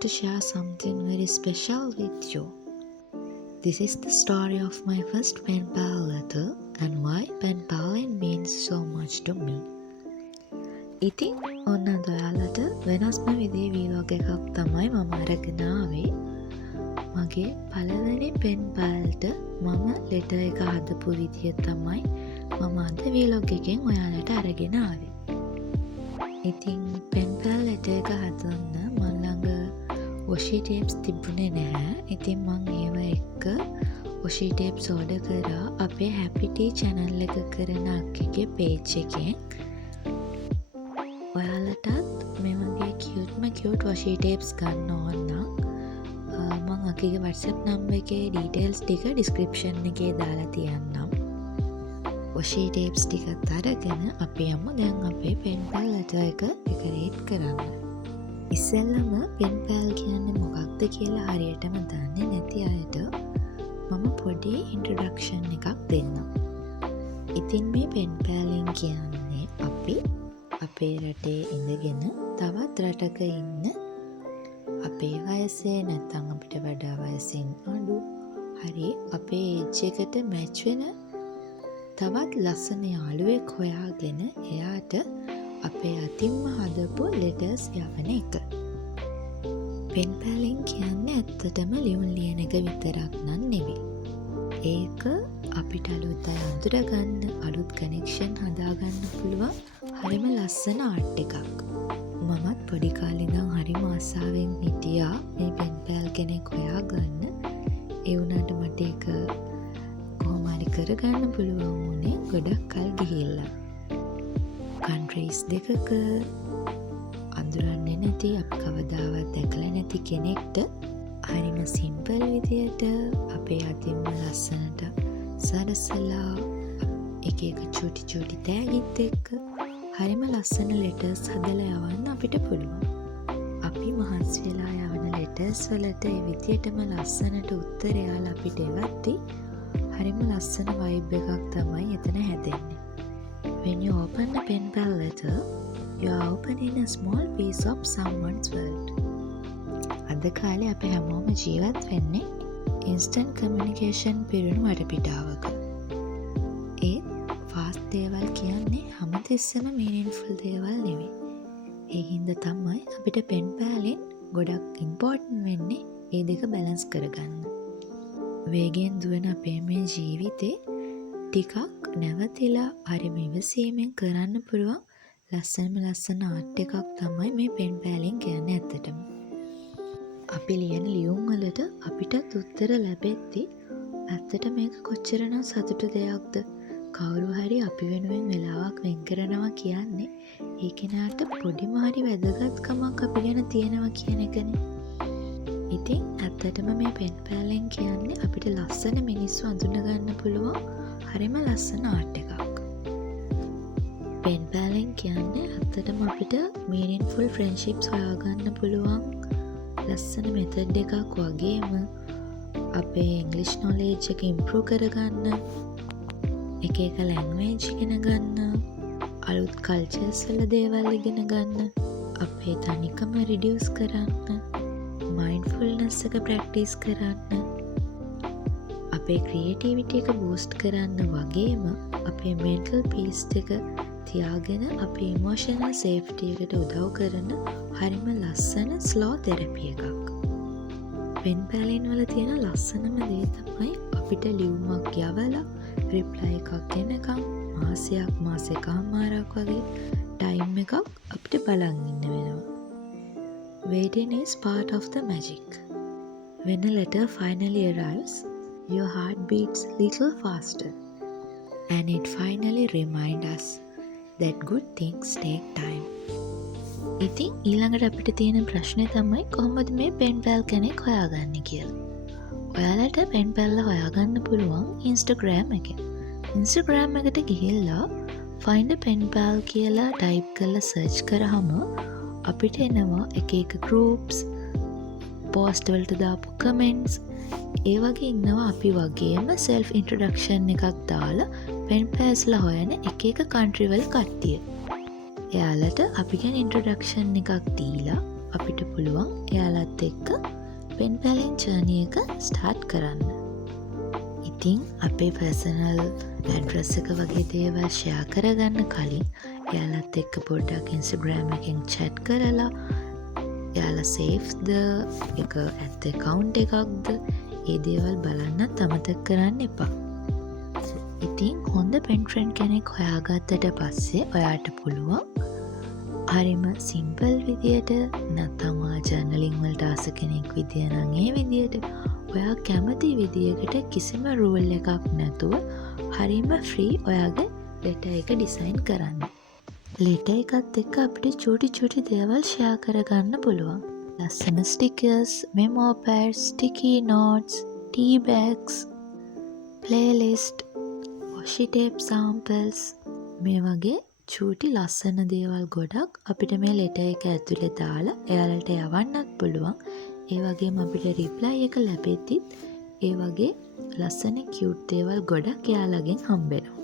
to share something very special with you. This is the story of my first pen pal letter and why pen paling means so much to me. ඉතින් ඔන්න ඔයාලට වෙනස්ම විදිහේ vlog එකක් තමයි මම අරගෙන ආවේ. මගේ පළවෙනි පෙන් පල්ට මම ලෙටර් එක හදපු විදිය තමයි මම අද වීලොග් එකෙන් ඔයාලට අරගෙන ආවේ. ඉතින් පෙන් පල් ලෙටර් එක හදන්න මම ළඟ washi tapes තිබුණේ නැහැ. ඉතින් මම ඒව එක්ක washi tapes order කරා අපේ happy tea channel එක කරන අක්කගේ page එකෙන්. ඔයාලටත් මේ වගේ cute washi tapes ගන්න ඕන නම් මම අක්කගේ WhatsApp number එකේ details ටික description එකේ දාලා තියන්නම්. washi tapes ටිකත් අරගෙන අපි යමු දැන් අපේ pen pal letter එක decorate කරන්න. ඉස්සෙල්ලම pen pal කියන්නේ මොකක්ද කියලා හරියටම දන්නේ නැති අයට මම පොඩි introduction එකක් දෙන්නම්. ඉතින් මේ pen paling කියන්නේ අපි අපේ රටේ ඉඳගෙන තවත් රටක ඉන්න අපේ වයසේ නැත්නම් අපිට වඩා වයසින් අඩු හරි අපේ ඒජ් එකට මැච් වෙන තවත් ලස්සන යාළුවෙක් හොයාගෙන එයාට අපේ අතින්ම හදපු letters යවන එක. pen paling කියන්නේ ඇත්තටම ලියුම් ලියන එක විතරක් නන් නෙවෙයි. ඒක අපිට අලුත් අය අඳුරගන්න, අලුත් කනෙක්ෂන් හදාගන්න පුළුවන් හරිම ලස්සන ආර්ට් එකක්. මමත් පොඩි කාලේ ඉඳන් හරිම ආසාවෙන් හිටියා මේ pen pal කෙනෙක් හොයාගන්න. ඒ වුණාට මට ඒක කොහොම හරි කරගන්න පුළුවන් වුණේ ගොඩක් කල් ගිහිල්ලා. countries දෙකක අඳුරන්නේ නැති අපි කවදාවත් දැකලා නැති කෙනෙක්ට හරිම සිම්පල් විදියට අපේ අතින්ම ලස්සනට සරසලා එක චූටි තෑගිත් එක්ක හරිම ලස්සන letters හදලා යවන්න අපිට පුළුවන්. අපි මහන්සි වෙලා යවන letters වලට ඒ විදියටම ලස්සනට උත්තරයල් අපිට එවද්දි හරිම ලස්සන vibe එකක් තමයි එතන හැදෙන්නේ. When you open a pen pal letter, you are opening a small piece of someone's world. අද කාලේ අපි හැමෝම ජීවත් වෙන්නේ instant communication පිරුණු වටපිටාවක. ඒ fast දේවල් කියන්නේ හැමතිස්සෙම meaningful දේවල් නෙවෙයි. ඒ හින්දා තමයි අපිට pen palෙන් ගොඩක් important වෙන්නේ මේ දෙක balance කරගන්න. වේගෙන් දුවන අපේ මේ ජීවිතේ ටිකක් නැවතිලා හරි ඉවසීමෙන් කරන්න පුළුවන් ලස්සන ආර්ට් එකක් තමයි මේ pen paling කියන්නේ ඇත්තටම. අපි ලියන ලියුම් වලට අපිටත් උත්තර ලැබෙද්දි ඇත්තට මේක කොච්චරනම් සතුටු දෙයක්ද? කවුරු හරි අපි වෙනුවෙන් වෙලාවක් වෙන් කරනවා කියන්නේ ඒ කෙනාට පොඩිම හරි වැදගත්කමක් අපි ගැන තියෙනවා කියන එකනේ. ඉතින් ඇත්තටම මේ pen paling කියන්නේ අපිට ලස්සන මිනිස්සු අඳුන ගන්න පුළුවන් හරිම ලස්සන ආර්ට් එකක්. pen paling කියන්නේ ඇත්තටම අපිට meaningful friendships හොයාගන්න පුළුවන් ලස්සන method එකක් වගේම අපේ English knowledge එක improve කරගන්න, එක language ඉගෙන ගන්න, අලුත් cultures වල දේවල් ඉගෙන ගන්න, අපේ තනිකම reduce කරන්න, mindfulness එක practice කරන්න, අපේ creativity එක boost කරන්න වගේම අපේ mental peace එක තියාගෙන අපේ emotional safety එකට උදව් කරන හරිම ලස්සන slow therapy එකක්. pen paling වල තියෙන ලස්සනම දේ තමයි අපිට ලියුමක් යවලා reply එකක් එනකම් මාසෙකමාරක් වගේ time එකක් අපිට බලන් ඉන්න වෙනවා. Waiting is part of the magic. When a letter finally arrives, your heart beats little faster, and it finally reminds us that good things take time. ඉතින් ඊළඟට අපිට තියෙන ප්‍රශ්නේ තමයි කොහොමද මේ pen pal කෙනෙක් හොයාගන්නේ කියලා. ඔයාලට pen pal හොයාගන්න පුළුවන් Instagram එකෙන්. Instagram එකට ගිහිල්ලා find a pen pal කියලා type කරලා search කරාම අපිට එනවා එක groups, post වලට දාපු comments, ඒ වගේ ඉන්නවා අපි වගේම self introduction එකක් දාලා pen pals ලා හොයන එක country වල කට්ටිය. එයාලට අපි ගැන introduction එකක් දීලා අපිට පුළුවන් එයාලත් එක්ක පෙන් පැලෙන් ජර්නි එක ස්ටාර්ට් කරන්න. ඉතින් අපේ පර්සනල් ඇඩ්‍රස් එක වගේ දේවල් ෂෙයා කරගන්න කලින් එයාලත් එක්ක පොඩ්ඩක් ඉන්ස්ටාග්‍රෑම් එකෙන් චැට් කරලා එයාලා සේෆ්ද එක ඇත්ත කවුන්ට් එකක්ද ඒ දේවල් බලන්නත් අමතක කරන්න එපා. ඉතින් හොඳ පෙන් ෆ්‍රෙන්ඩ් කෙනෙක් හොයාගත්තට පස්සේ ඔයාට පුළුවන් හරිම සිම්පල් විදියට නැත්නම් ඔයා ජර්නලින් වලට ආස කෙනෙක් විදිය නම් ඒ විදියට ඔයා කැමති විදියකට කිසිම රූල් එකක් නැතුව හරිම ෆ්‍රී ඔයාගේ ලෙටර් එක ඩිසයින් කරන්න. ලෙටර් එකත් එක්ක අපිට චූටි දේවල් ෂෙයා කරගන්න පුළුවන්. ලස්සන stickers, memo pads, sticky notes, tea bags, playlist, washi tape samples මේ වගේ චූටි ලස්සන දේවල් ගොඩක් අපිට මේ ලෙටර් එක ඇතුලේ දාලා එයාලට යවන්නත් පුළුවන්. ඒ වගේම අපිට රිප්ලයි එක ලැබෙද්දිත් ඒ වගේ ලස්සන කියුට් දේවල් ගොඩක් එයාලගෙන් හම්බෙනවා.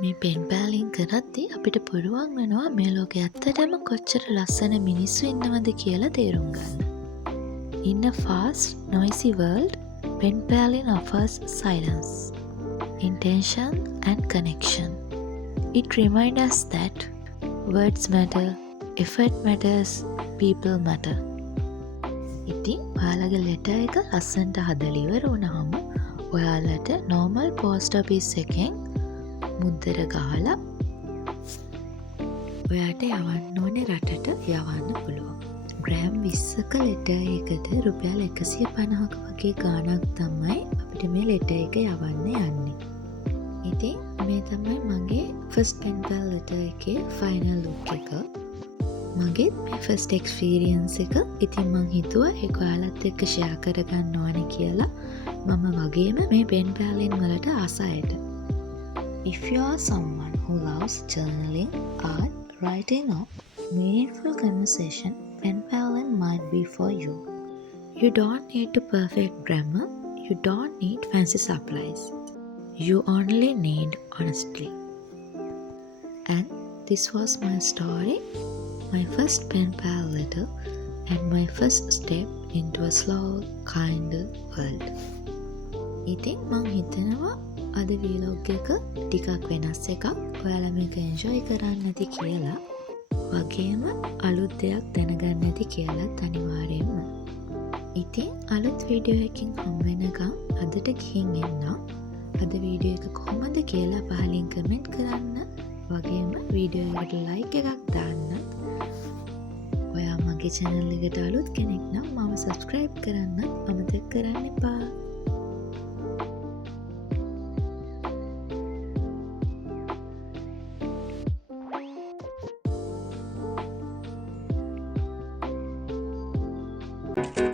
මේ පෙන් පෑලින් කරද්දී අපිට පුළුවන් වෙනවා මේ ලෝකෙ ඇත්තටම කොච්චර ලස්සන මිනිස්සු ඉන්නවද කියලා තේරුම් ගන්න. In a fast, noisy world, pen paling offers silence, intention and connection. It reminds us that words matter, effort matters, people matter. ඉතින් ඔයාලගේ ලෙටර් එක ලස්සනට හදලා ඉවර වුණාම ඔයාලට normal post office එකෙන් මුද්දර ගහලා ඔයාට යවන්න ඕනේ රටට යවන්න පුළුවන්. ග්‍රෑම් 20ක ලෙටර් එකට රුපියල් 150ක වගේ ගාණක් තමයි අපිට මේ ලෙටර් එක යවන්න යන්නේ. ඉතින් මේ තමයි මගේ ෆස්ට් පෙන් පැල් ලෙටර් එකේ ෆයිනල් ලුක් එක. මගේ මේ ෆස්ට් එක්ස්පීරියන්ස් එක. ඉතින් මං හිතුවා ඒක ඔයාලත් එක්ක ෂෙයා කරගන්න ඕනේ කියලා. මම වගේම මේ පෙන් පැලින් වලට ආස අයට. If you are someone who loves journaling, art, writing or meaningful conversation, pen paling might be for you. You don't need to perfect grammar. You don't need fancy supplies. You only need honesty. And this was my story, my first pen pal letter, and my first step into a slow, kinder world. ඉතින් මං හිතනවා අද vlog එක ටිකක් වෙනස් එකක්. ඔයාලා මේක එන්ජොයි කරන්න ඇති කියලා. වගේම අලුත් දෙයක් දැනගන්න ඇති කියලාත් අනිවාර්යෙන්ම. ඉතින් අලුත් වීඩියෝ එකකින් හම්බ වෙනකම් අදට ගිහින් එන්න. අද වීඩියෝ එක කොහොමද කියලා පහලින් කමෙන්ට් කරන්න. වගේම වීඩියෝ එකට ලයික් එකක් දාන්න. ඔයා මගේ channel එකට අලුත් කෙනෙක් නම් මම subscribe කරන්න අමතක කරන්න එපා. Thank you.